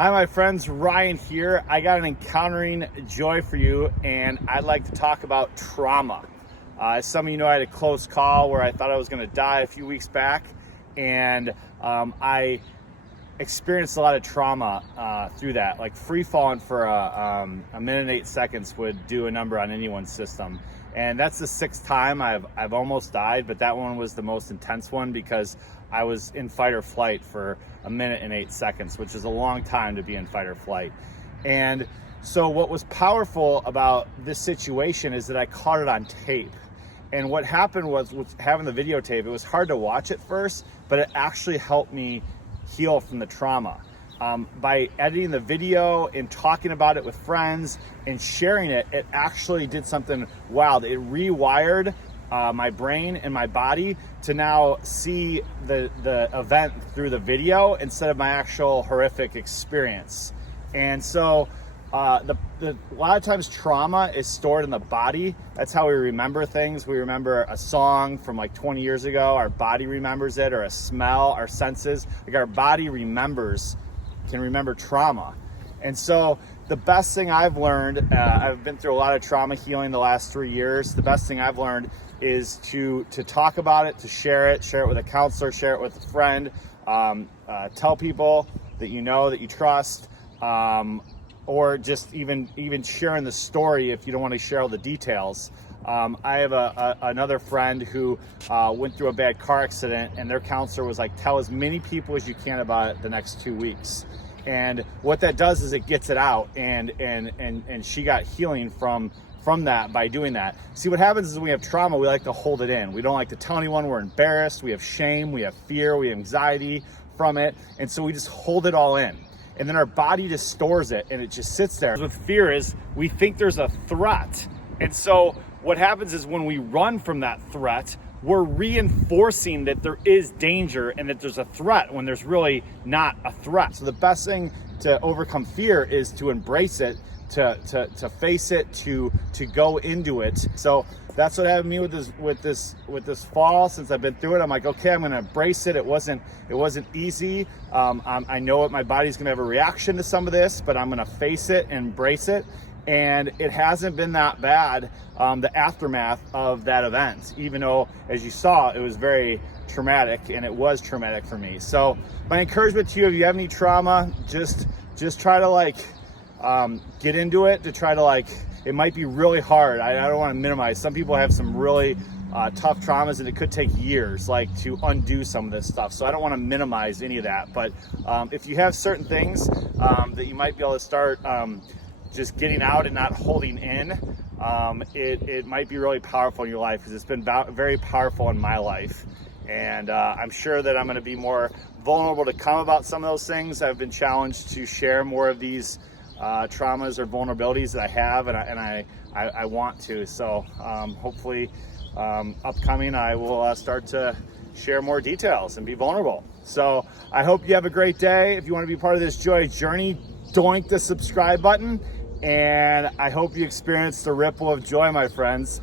Hi, my friends, Ryan here. I got an encountering joy for you, and I'd like to talk about trauma. As some of you know, I had a close call where I thought I was going to die a few weeks back, and I experienced a lot of trauma through that. Like free falling for a minute and 8 seconds would do a number on anyone's system. And that's the 6th time I've almost died, but that one was the most intense one because I was in fight or flight for a minute and 8 seconds, which is a long time to be in fight or flight. And so what was powerful about this situation is that I caught it on tape. And what happened was, with having the videotape, it was hard to watch at first, but it actually helped me heal from the trauma. By editing the video and talking about it with friends and sharing it, it actually did something wild. It rewired my brain and my body to now see the event through the video instead of my actual horrific experience. And so a lot of times trauma is stored in the body. That's how we remember things. We remember a song from like 20 years ago, our body remembers it, or a smell, our senses. Like our body can remember trauma. And so the best thing I've learned, I've been through a lot of trauma healing the last 3 years. The best thing I've learned is to talk about it, to share it with a counselor, share it with a friend, tell people that you know, that you trust, or just even sharing the story if you don't want to share all the details. I have another friend who went through a bad car accident, and their counselor was like, tell as many people as you can about it the next 2 weeks. And what that does is it gets it out, and she got healing from that by doing that. See, what happens is when we have trauma, we like to hold it in. We don't like to tell anyone. We're embarrassed. We have shame. We have fear. We have anxiety from it. And so we just hold it all in. And then our body just stores it, and it just sits there. With fear is we think there's a threat. And so what happens is when we run from that threat, we're reinforcing that there is danger and that there's a threat when there's really not a threat. So the best thing to overcome fear is to embrace it, to face it, to go into it. So that's what happened to me with this fall. Since I've been through it, I'm like, okay, I'm gonna embrace it. It wasn't easy. I know my body's gonna have a reaction to some of this, but I'm gonna face it and embrace it. And it hasn't been that bad, the aftermath of that event, even though, as you saw, it was very traumatic, and it was traumatic for me. So my encouragement to you, if you have any trauma, just try to get into it, to try to it might be really hard. I don't want to minimize. Some people have some really tough traumas, and it could take years to undo some of this stuff. So I don't want to minimize any of that. But if you have certain things that you might be able to start just getting out and not holding in, it might be really powerful in your life, because it's been very powerful in my life. And I'm sure that I'm going to be more vulnerable to come about some of those things. I've been challenged to share more of these traumas or vulnerabilities that I have, and I want to. So hopefully upcoming I will start to share more details and be vulnerable. So I hope you have a great day. If you want to be part of this joy journey, doink the subscribe button, and I hope you experience the ripple of joy, my friends.